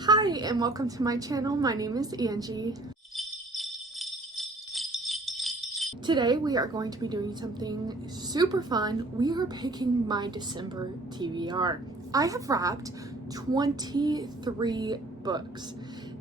Hi and welcome to my channel. My name is Angie. Today we are going to be doing something super fun. We are picking my December TBR. I have wrapped 23 books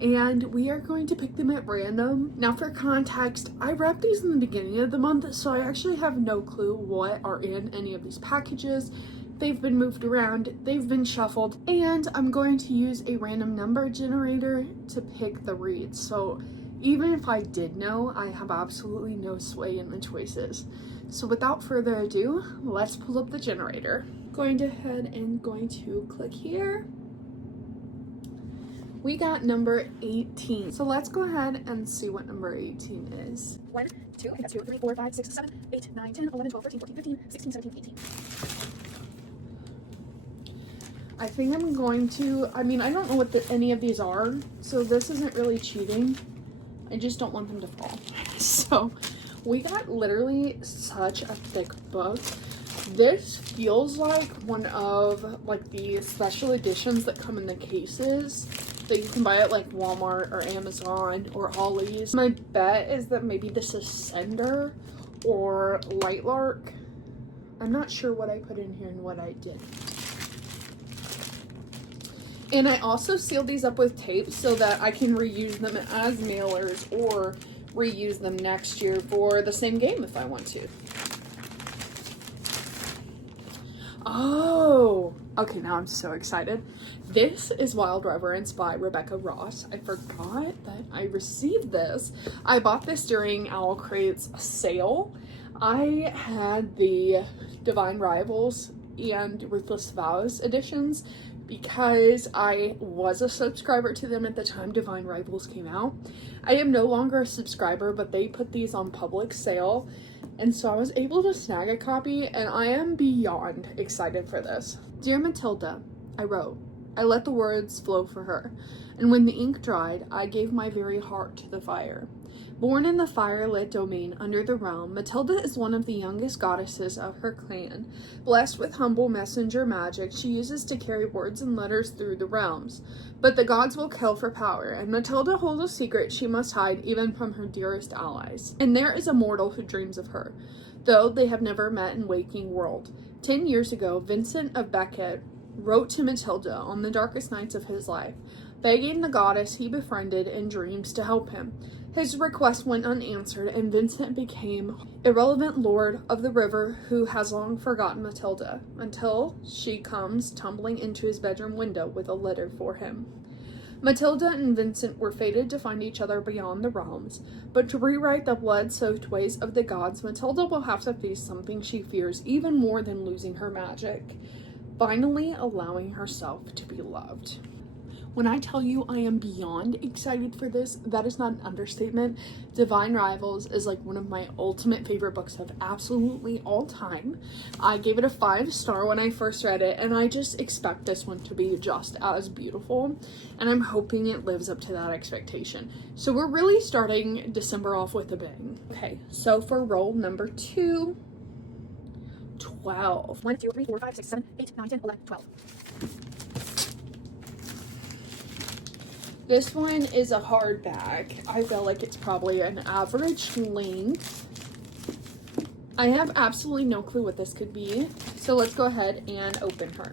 and we are going to pick them at random. Now for context, I wrapped these in the beginning of the month, so I actually have no clue what are in any of these packages. They've been moved around, they've been shuffled, and I'm going to use a random number generator to pick the reads. So even if I did know, I have absolutely no sway in the choices. So without further ado, let's pull up the generator. Going ahead and going to click here. We got number 18. So let's go ahead and see what number 18 is. 1, 2, I got 2, 3, 4, 5, 6, 7, 8, 9, 10, 11, 12, 13, 14, 15, 16, 17, 18. I think I'm going to, I don't know what any of these are, so this isn't really cheating. I just don't want them to fall. So we got literally such a thick book. This feels like one of the special editions that come in the cases that you can buy at Walmart or Amazon or Ollie's. My bet is that maybe this is Cinder or Lightlark. I'm not sure what I put in here and what I did. And I also sealed these up with tape so that I can reuse them as mailers or reuse them next year for the same game if I want to. Oh, okay, now I'm so excited. This is Wild Reverence by Rebecca Ross. I forgot that I received this. I bought this during Owl Crate's sale. I had the Divine Rivals and Ruthless Vows editions because I was a subscriber to them at the time Divine Rivals came out. I am no longer a subscriber, but they put these on public sale, and so I was able to snag a copy, and I am beyond excited for this. Dear Matilda, I wrote, I let the words flow for her, and when the ink dried, I gave my very heart to the fire. Born in the fire-lit domain under the realm, Matilda is one of the youngest goddesses of her clan. Blessed with humble messenger magic, she uses to carry words and letters through the realms. But the gods will kill for power, and Matilda holds a secret she must hide even from her dearest allies. And there is a mortal who dreams of her, though they have never met in waking world. 10 years ago, Vincent of Beckett wrote to Matilda on the darkest nights of his life, begging the goddess he befriended in dreams to help him. His request went unanswered, and Vincent became irrelevant lord of the river who has long forgotten Matilda, until she comes tumbling into his bedroom window with a letter for him. Matilda and Vincent were fated to find each other beyond the realms, but to rewrite the blood-soaked ways of the gods, Matilda will have to face something she fears even more than losing her magic, finally allowing herself to be loved. When I tell you I am beyond excited for this, that is not an understatement. Divine Rivals is one of my ultimate favorite books of absolutely all time. I gave it a 5-star when I first read it, and I just expect this one to be just as beautiful, and I'm hoping it lives up to that expectation. So we're really starting December off with a bang. Okay, so for roll number 2, 12. 1, 2, 3, 4, 5, 6, 7, 8, 9, 10, 11, 12. This one is a hardback. I feel like it's probably an average length. I have absolutely no clue what this could be, so let's go ahead and open her.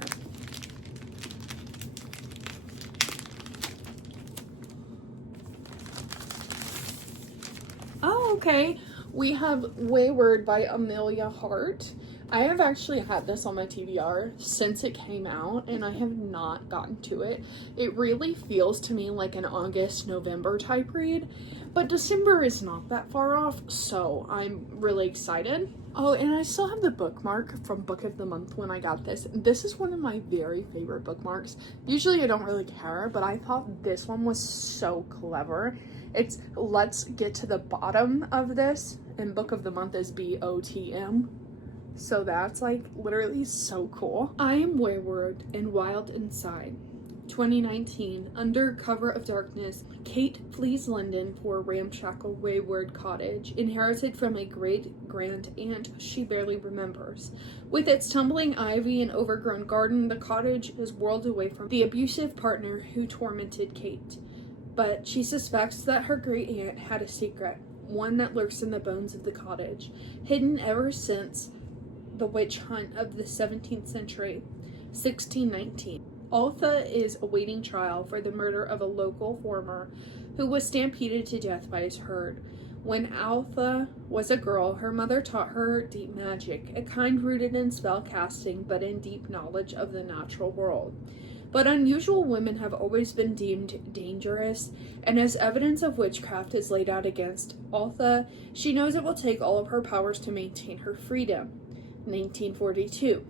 Oh, okay. We have Wayward by Amelia Hart. I have actually had this on my TBR since it came out, and I have not gotten to it. It really feels to me like an August-November type read, but December is not that far off, so I'm really excited. Oh, and I still have the bookmark from Book of the Month when I got this. This is one of my very favorite bookmarks. Usually I don't really care, but I thought this one was so clever. It's let's get to the bottom of this, and Book of the Month is BOTM. So that's literally so cool. I am wayward and wild inside, 2019, under cover of darkness, Kate flees London for a ramshackle wayward cottage, inherited from a great-grand-aunt she barely remembers. With its tumbling ivy and overgrown garden, the cottage is whirled away from the abusive partner who tormented Kate. But she suspects that her great-aunt had a secret, one that lurks in the bones of the cottage, hidden ever since the witch hunt of the 17th century, 1619. Altha is awaiting trial for the murder of a local farmer who was stampeded to death by his herd. When Altha was a girl, her mother taught her deep magic, a kind rooted in spell casting but in deep knowledge of the natural world. But unusual women have always been deemed dangerous, and as evidence of witchcraft is laid out against Altha, she knows it will take all of her powers to maintain her freedom. 1942.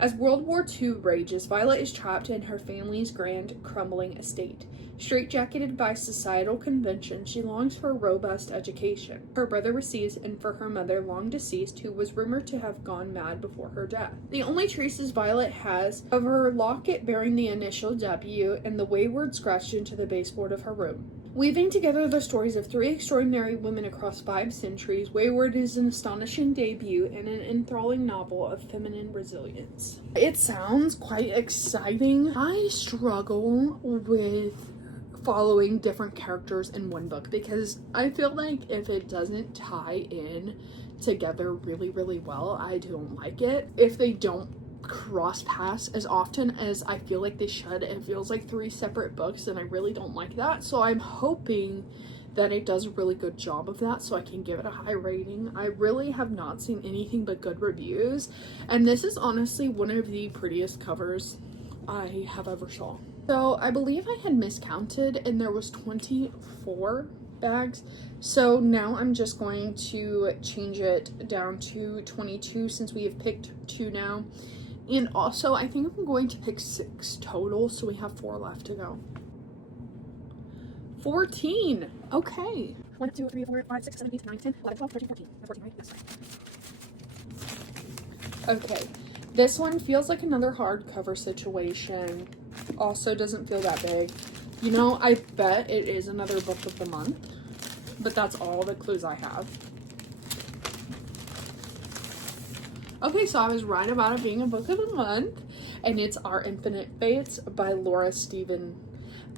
As World War II rages, Violet is trapped in her family's grand, crumbling estate. Straitjacketed by societal convention, she longs for a robust education. Her brother receives, and for her mother, long deceased, who was rumored to have gone mad before her death. The only traces Violet has of her locket bearing the initial W and the wayward scratched into the baseboard of her room. Weaving together the stories of three extraordinary women across 5 centuries, Wayward is an astonishing debut and an enthralling novel of feminine resilience. It sounds quite exciting. I struggle with following different characters in one book because I feel like if it doesn't tie in together really, really well, I don't like it. If they don't cross paths as often as I feel like they should, it feels like 3 separate books, and I really don't like that. So I'm hoping that it does a really good job of that so I can give it a high rating. I really have not seen anything but good reviews, and this is honestly one of the prettiest covers I have ever saw. So I believe I had miscounted and there was 24 bags, so now I'm just going to change it down to 22 since we have picked 2 now. And also, I think I'm going to pick 6 total, so we have 4 left to go. 14! Okay. 1, 2, 3, 4, 5, 6, 7, 8, 9, 10, 11, 12, 13, 14. 14, right? Yes. Okay. This one feels like another hardcover situation. Also doesn't feel that big. You know, I bet it is another book of the month, but that's all the clues I have. Okay, so I was right about it being a book of the month, and it's Our Infinite Fates by Laura Steven.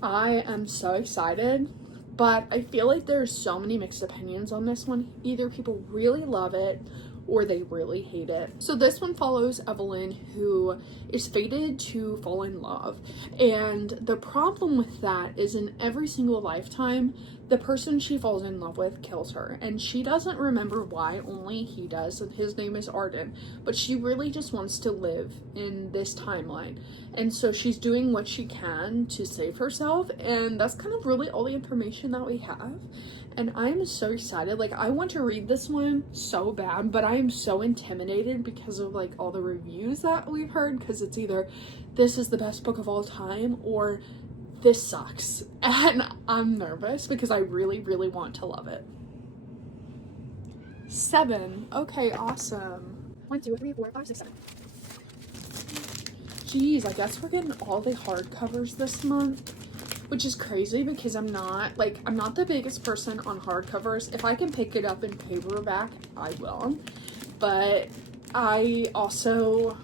I am so excited, but I feel like there's so many mixed opinions on this one. Either people really love it or they really hate it. So this one follows Evelyn, who is fated to fall in love, and the problem with that is in every single lifetime the person she falls in love with kills her, and she doesn't remember why, only he does, and his name is Arden, but she really just wants to live in this timeline, and so she's doing what she can to save herself, and that's kind of really all the information that we have. And I'm so excited. Like, I want to read this one so bad, but I am so intimidated because of like all the reviews that we've heard, because it's either this is the best book of all time or this sucks, and I'm nervous because I really, really want to love it. 7. Okay, awesome. 1, 2, 3, 4, 5, 6, 7. Jeez, I guess we're getting all the hardcovers this month, which is crazy because I'm not the biggest person on hardcovers. If I can pick it up in paperback, I will. But I also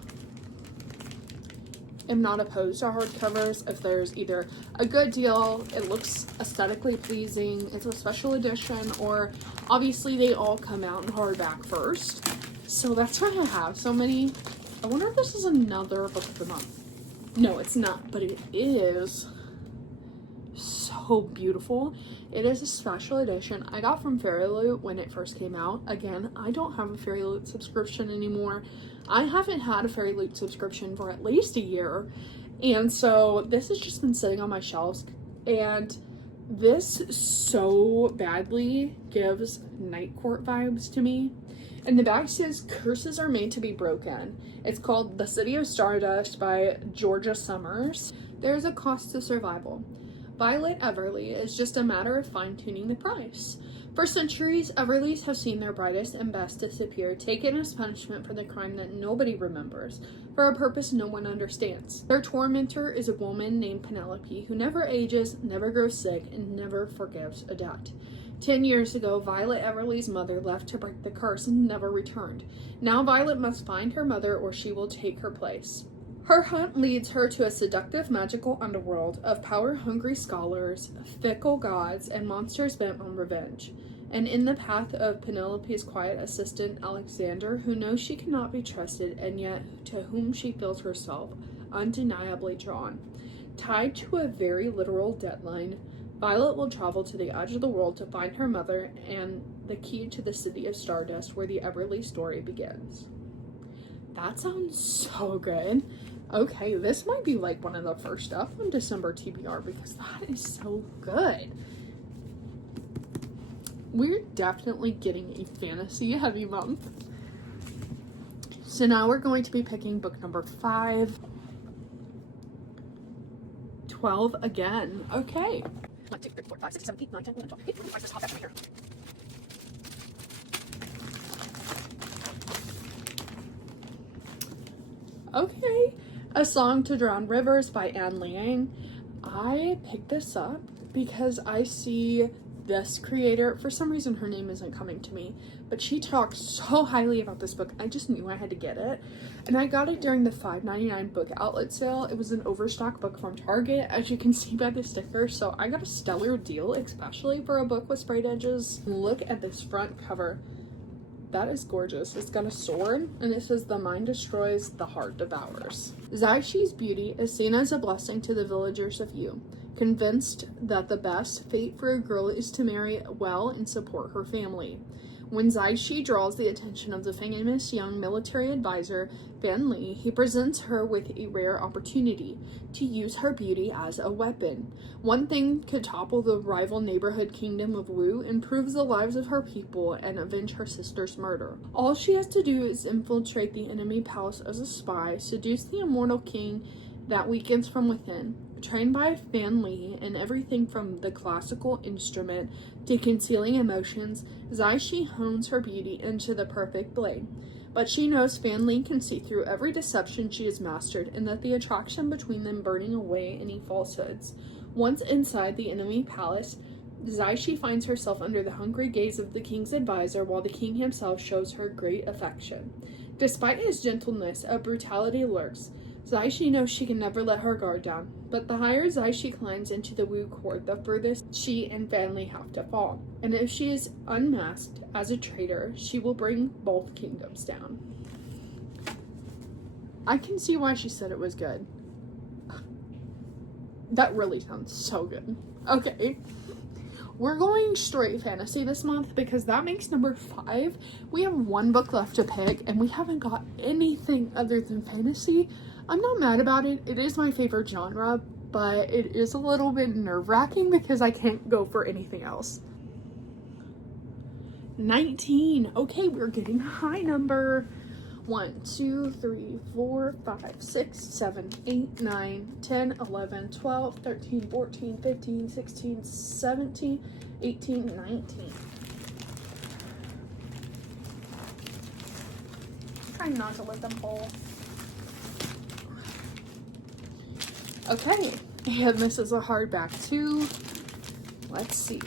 am not opposed to hardcovers if there's either a good deal, it looks aesthetically pleasing, it's a special edition, or obviously they all come out in hardback first. So that's why I have so many. I wonder if this is another book of the month. No, it's not, but it is so beautiful. It is a special edition I got from Fairy Loot when it first came out. Again, I don't have a Fairy Loot subscription anymore. I haven't had a Fairy Loot subscription for at least a year, and so this has just been sitting on my shelves, and this so badly gives Night Court vibes to me. And the back says, "Curses are made to be broken." It's called The City of Stardust by Georgia Summers. There's a cost to survival. Violet Everly is just a matter of fine-tuning the price. For centuries, Everlys have seen their brightest and best disappear, taken as punishment for the crime that nobody remembers, for a purpose no one understands. Their tormentor is a woman named Penelope, who never ages, never grows sick, and never forgives a debt. 10 years ago, Violet Everly's mother left to break the curse and never returned. Now Violet must find her mother or she will take her place. Her hunt leads her to a seductive magical underworld of power-hungry scholars, fickle gods, and monsters bent on revenge. And in the path of Penelope's quiet assistant, Alexander, who knows she cannot be trusted and yet to whom she feels herself undeniably drawn. Tied to a very literal deadline, Violet will travel to the edge of the world to find her mother and the key to the city of Stardust where the Everly story begins. That sounds so good. Okay, this might be like one of the first stuff on December TBR because that is so good. We're definitely getting a fantasy heavy month. So now we're going to be picking book number 5. 12 again. Okay. 1, 2, 3, 4, 5, 6, 7, 8, 9, 10, 11, 12. Hey, I just popped that from here. Okay. A Song to Drown Rivers by Anne Liang. I picked this up because I see this creator. For some reason, her name isn't coming to me, but she talks so highly about this book. I just knew I had to get it. And I got it during the $5.99 book outlet sale. It was an overstock book from Target, as you can see by the sticker. So I got a stellar deal, especially for a book with sprayed edges. Look at this front cover. That is gorgeous. It's got a sword, and it says, "The mind destroys, the heart devours." Zaixi's beauty is seen as a blessing to the villagers of Yu, convinced that the best fate for a girl is to marry well and support her family. When Zaishi draws the attention of the famous young military advisor, Fan Li, he presents her with a rare opportunity to use her beauty as a weapon. One thing could topple the rival neighborhood kingdom of Wu, improve the lives of her people, and avenge her sister's murder. All she has to do is infiltrate the enemy palace as a spy, seduce the immortal king that weakens from within. Trained by Fan Li in everything from the classical instrument to concealing emotions, Zaishi hones her beauty into the perfect blade. But she knows Fan Li can see through every deception she has mastered, and that the attraction between them burning away any falsehoods. Once inside the enemy palace, Zaishi finds herself under the hungry gaze of the king's advisor, while the king himself shows her great affection. Despite his gentleness, a brutality lurks. Zaishi knows she can never let her guard down, but the higher Zaishi climbs into the Wu court, the furthest she and Fan Li have to fall. And if she is unmasked as a traitor, she will bring both kingdoms down. I can see why she said it was good. That really sounds so good. Okay. We're going straight fantasy this month because that makes number 5. We have one book left to pick and we haven't got anything other than fantasy. I'm not mad about it. It is my favorite genre, but it is a little bit nerve-wracking because I can't go for anything else. 19. Okay, we're getting a high number. 1, 2, 3, 4, 5, 6, 7, 8, 9, 10, 11, 12, 13, 14, 15, 16, 17, 18, 19. Trying not to let them fall. Okay, and this is a hardback too. Let's see.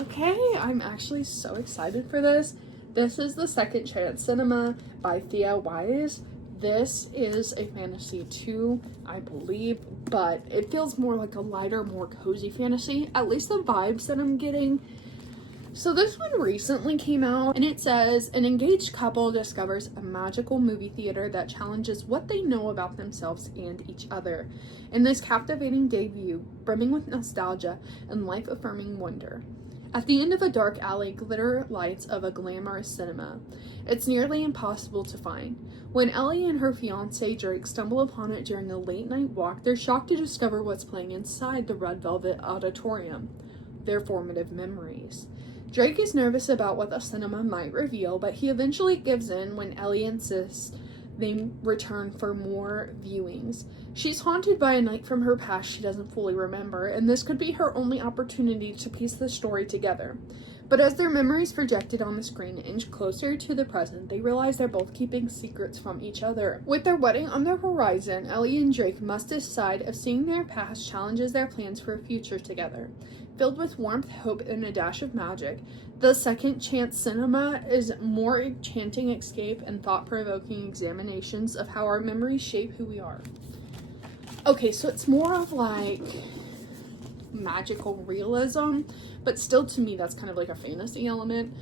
Okay, I'm actually so excited for this. This is The Second Chance Cinema by Thea Wise. This is a fantasy too, I believe, but it feels more like a lighter, more cozy fantasy, at least the vibes that I'm getting. So this one recently came out, and it says, an engaged couple discovers a magical movie theater that challenges what they know about themselves and each other. In this captivating debut, brimming with nostalgia and life-affirming wonder. At the end of a dark alley glitter lights of a glamorous cinema. It's nearly impossible to find. When Ellie and her fiancé Drake stumble upon it during a late-night walk, they're shocked to discover what's playing inside the red velvet auditorium. Their formative memories. Drake is nervous about what the cinema might reveal, but he eventually gives in when Ellie insists they return for more viewings. She's haunted by a night from her past she doesn't fully remember, and this could be her only opportunity to piece the story together. But as their memories projected on the screen inch closer to the present, they realize they're both keeping secrets from each other. With their wedding on the horizon, Ellie and Drake must decide if seeing their past challenges their plans for a future together. Filled with warmth, hope, and a dash of magic, the second chance cinema is more enchanting escape and thought-provoking examinations of how our memories shape who we are. Okay, so it's more of like magical realism, but still to me that's kind of like a fantasy element.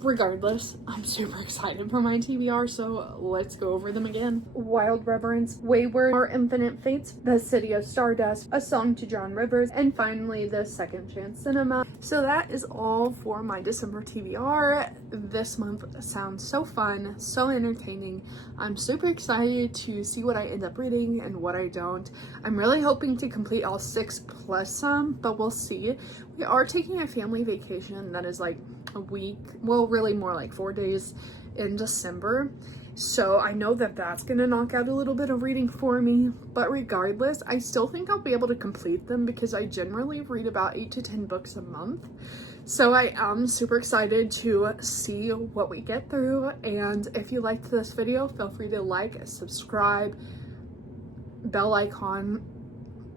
Regardless, I'm super excited for my TBR, so let's go over them again. Wild Reverence, Wayward, Our Infinite Fates, The City of Stardust, A Song to John Rivers, and finally The Second Chance Cinema. So that is all for my December TBR. This month sounds so fun, so entertaining. I'm super excited to see what I end up reading and what I don't. I'm really hoping to complete all 6 plus some, but we'll see. We are taking a family vacation that is like a week, well, really more like 4 days in December. So I know that that's gonna knock out a little bit of reading for me, but regardless, I still think I'll be able to complete them because I generally read about 8 to 10 books a month. So I am super excited to see what we get through. And if you liked this video, feel free to like, subscribe, bell icon,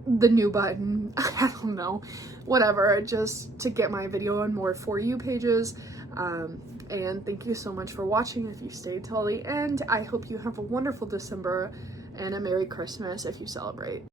the new button, I don't know, whatever, just to get my video on more For You pages. And thank you so much for watching if you stayed till the end. I hope you have a wonderful December and a Merry Christmas if you celebrate.